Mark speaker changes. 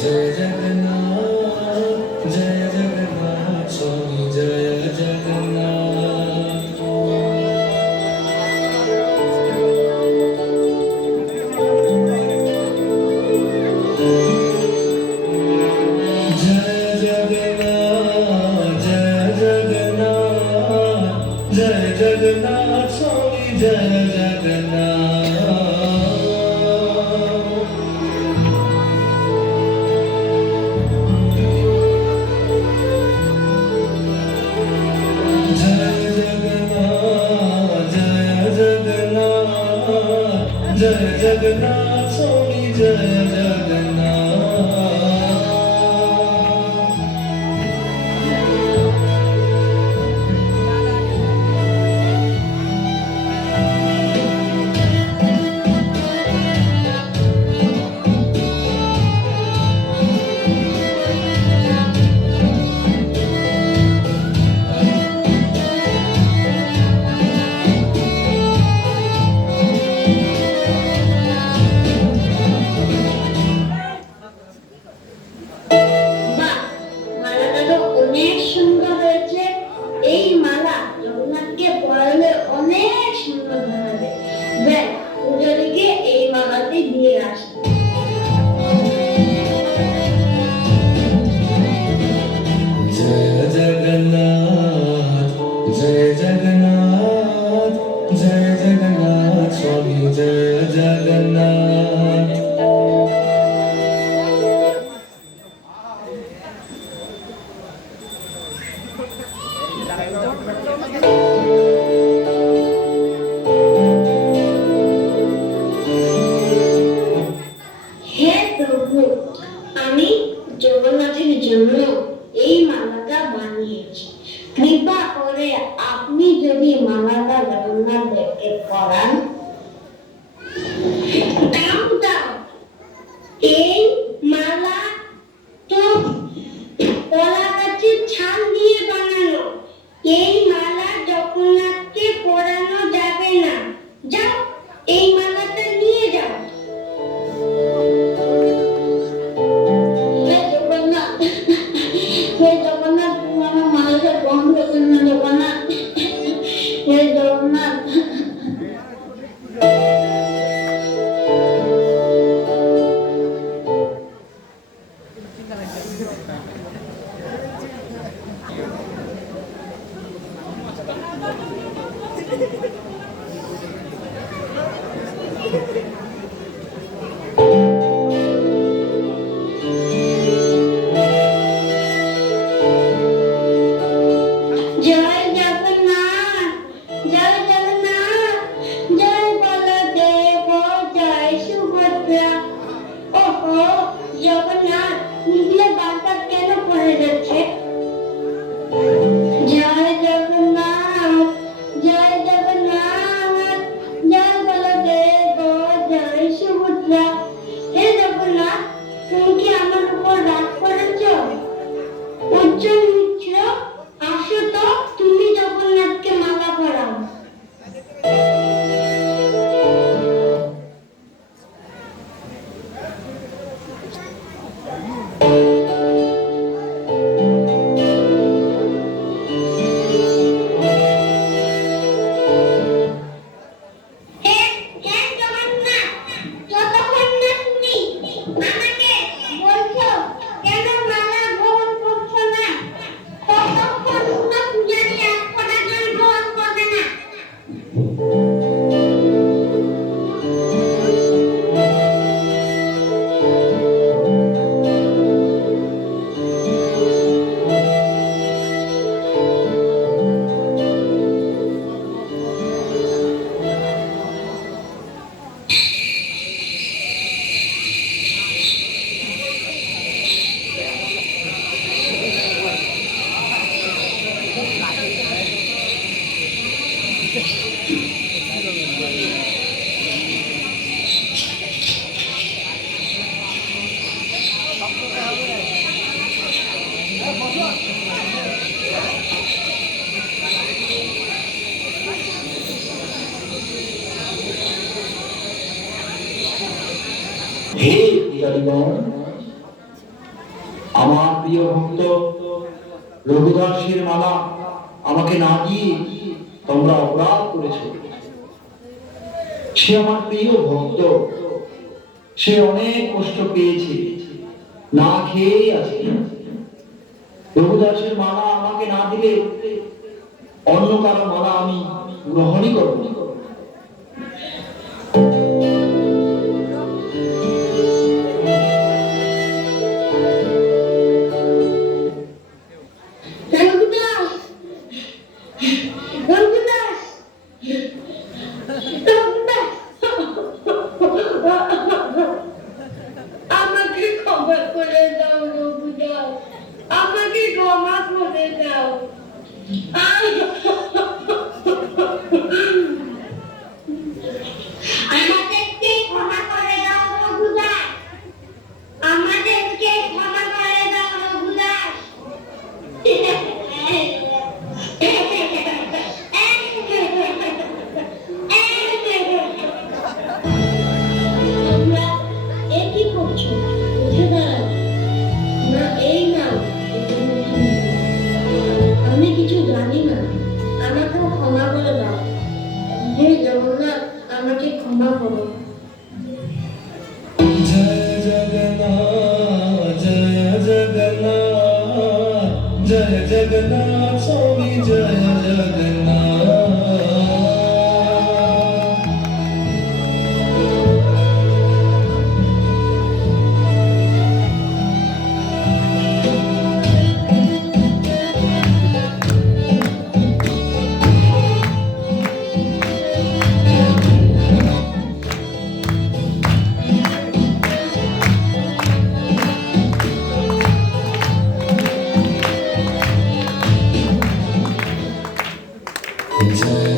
Speaker 1: जय जगन्नाथ स्वामी जय Jagannath Yeah, they're not
Speaker 2: only dead আমি জগন্নাথের জন্য এই মালাটা বানিয়েছি। কৃপা করে আপনি যদি মালাটা জগন্নাথকে পড়ান এই মালা তো কলা গাছের ছাল আমার প্রিয় ভক্ত রঘুদাসের মালা আমাকে না দিয়ে তোমরা অপরাধ করেছ। সে আমার প্রিয় ভক্ত, সে অনেক কষ্ট পেয়েছে, না খেয়েই আছে। রঘুদাসের মালা আমাকে না দিলে অন্য কারও মালা আমি গ্রহণই করব না।
Speaker 3: 누나
Speaker 1: 아버지 건강 먹어. जय जगन्नाथ जय जगन्नाथ जय जगन्नाथ
Speaker 4: 你在